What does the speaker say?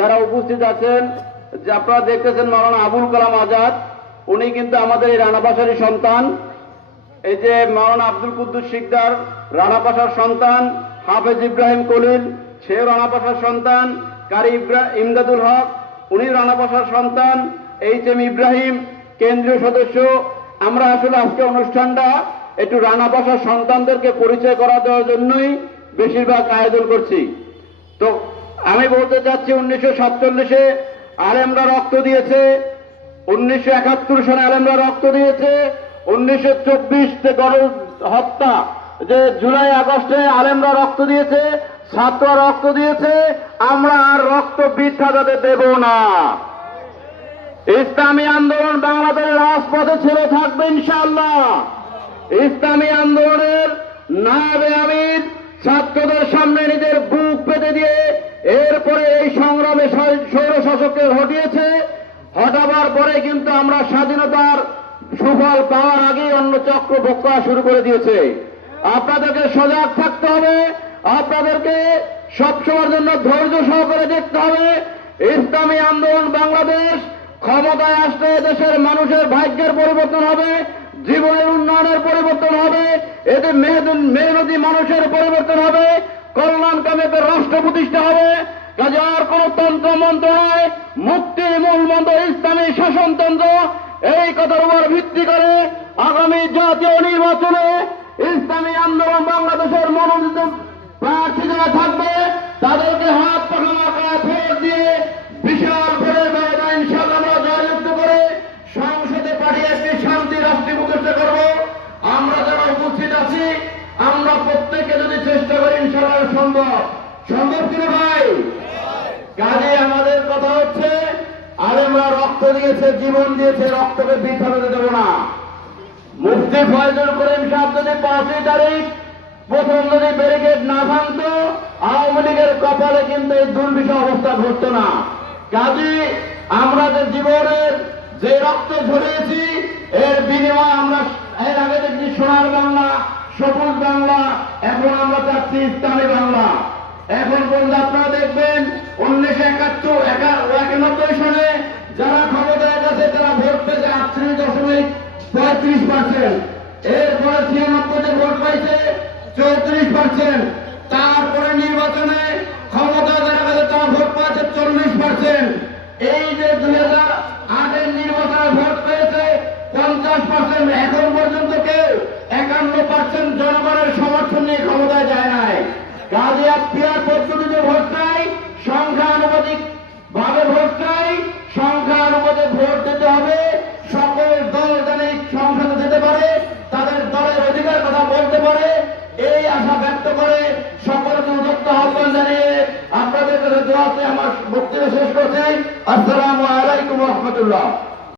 যারা উপস্থিত আছেন, যে আপনারা দেখতেছেন মাওলানা আবুল কালাম আজাদ, উনি কিন্তু আমাদের এই রানাপাশারই সন্তান। এই যে মাওলানা আব্দুল কুদ্দুস শিকদার রানাপাশার সন্তান, হাফেজ ইব্রাহিম কলিল সেও রানাপাশার সন্তান, কারি ইমদাদুল হক উনি রানাপাশার সন্তান, এইচ.এম. ইব্রাহিম কেন্দ্রীয় সদস্য। আমরা আসলে আজকে অনুষ্ঠানটা একটু রানাপাশার সন্তানদেরকে পরিচয় করা দেওয়ার জন্যই বেশিরভাগ আয়োজন করছি। তো আমি বলতে চাচ্ছি, 1947-এ আলেমরা রক্ত দিয়েছে, 1971 সালে আলেমরা রক্ত দিয়েছে, 1924 গণহত্যা যে জুলাই আগস্টে আলেমরা রক্ত দিয়েছে, ছাত্ররা রক্ত দিয়েছে। আমরা আর রক্ত বৃথা যাতে দেব না। ইসলামী আন্দোলন বাংলাদেশের রাজপথে ছেড়ে থাকবে ইনশাআল্লাহ। ইসলামী আন্দোলনের নায়েবে আমির ছাত্রদের সামনে নিজের বুক পেতে দিয়ে এরপরে এই সংগ্রামে স্বৈর শাসককে হটিয়েছে। হটাবার পরে কিন্তু আমরা স্বাধীনতার সুফল পাওয়ার আগে অন্য চক্র ভোগ করা শুরু করে দিয়েছে। আপনাদেরকে সজাগ থাকতে হবে, আপনাদেরকে সবসময়ের জন্য ধৈর্য সহকারে দেখতে হবে। ইসলামী আন্দোলন বাংলাদেশ ক্ষমতায় আসলে দেশের মানুষের ভাগ্যের পরিবর্তন হবে, জীবনের উন্নয়নের পরিবর্তন হবে, এতে মেহনতি মানুষের পরিবর্তন হবে, কল্যাণকামী রাষ্ট্র প্রতিষ্ঠা হবে। কাজে আর কোন তন্ত্র মন্ত্র নয়, মুক্তির মূল মন্ত্র ইসলামী শাসনতন্ত্র। এই কথার উপর ভিত্তি করে আগামী জাতীয় নির্বাচনে ইসলামী আন্দোলন বাংলাদেশের মনোনীত প্রার্থী যারা থাকবে তাদেরকে হাত পাখা মার্কায় ভোট দিয়ে বিশাল ভোটের ব্যবধান ইনশাআল্লাহ আমরা জয়যুক্ত করে সংসদে পাঠিয়ে একটি শান্তি রাষ্ট্র প্রতিষ্ঠা করব। আমরা যারা উপস্থিত আছি, আমরা প্রত্যেকে যদি চেষ্টা করি ইনশাআল্লাহ সম্ভব। সম্ভব কিনা ভাই? কাজে আমাদের কথা হচ্ছে, আলেমরা রক্ত দিয়েছে, জীবন দিয়েছে, রক্তকে বৃথা হতে দেব না। মুফতি ফয়জুল করিম সাহেব যদি 5 তারিখ প্রথম যদি ব্যারিকেড না ভাঙত, আওয়ামী লীগের কপালে কিন্তু এই দুর্বিষহ অবস্থা ঘটত না। কাজে আমরা যে জীবনের যে রক্ত ঝরিয়েছি, এর বিনিময়ে আমরা এর আগে দেখছি সোনার বাংলা, সবুজ বাংলা, এখন আমরা চাচ্ছি ইসলামী বাংলা। এখন পর্যন্ত আপনারা দেখবেন 1991 সালে যারা ক্ষমতায় গেছে তারা ভোট পেয়েছে 38.35%। এরপরে 96-তে ভোট পাইছে 34%। তারপরে নির্বাচনে ক্ষমতা যারা গেছে তারা ভোট পাচ্ছে 40%। এই যে 2008-এর নির্বাচনে ভোট পেয়েছে 50%। এখন পর্যন্ত কেউ 51% জনগণের সমর্থন নিয়ে ক্ষমতায় যায় নাই। কাজে পিয়ার পদ্ধতিতে ভোট চাই, সংখ্যানুপাতিক ভাবে ভোট চাই, সংখ্যানুপাতে ভোট দিতে হবে। সকল দল যেন সংসদে যেতে পারে, তাদের দলের অধিকার কথা বলতে পারে, এই আশা ব্যক্ত করে সকলকে উদ্যোক্ত আহ্বান জানিয়ে আপনাদের কাছে দোয়াতে আমার বক্তব্য শেষ করছি। আসসালামু আলাইকুম ওয়া রাহমাতুল্লাহ।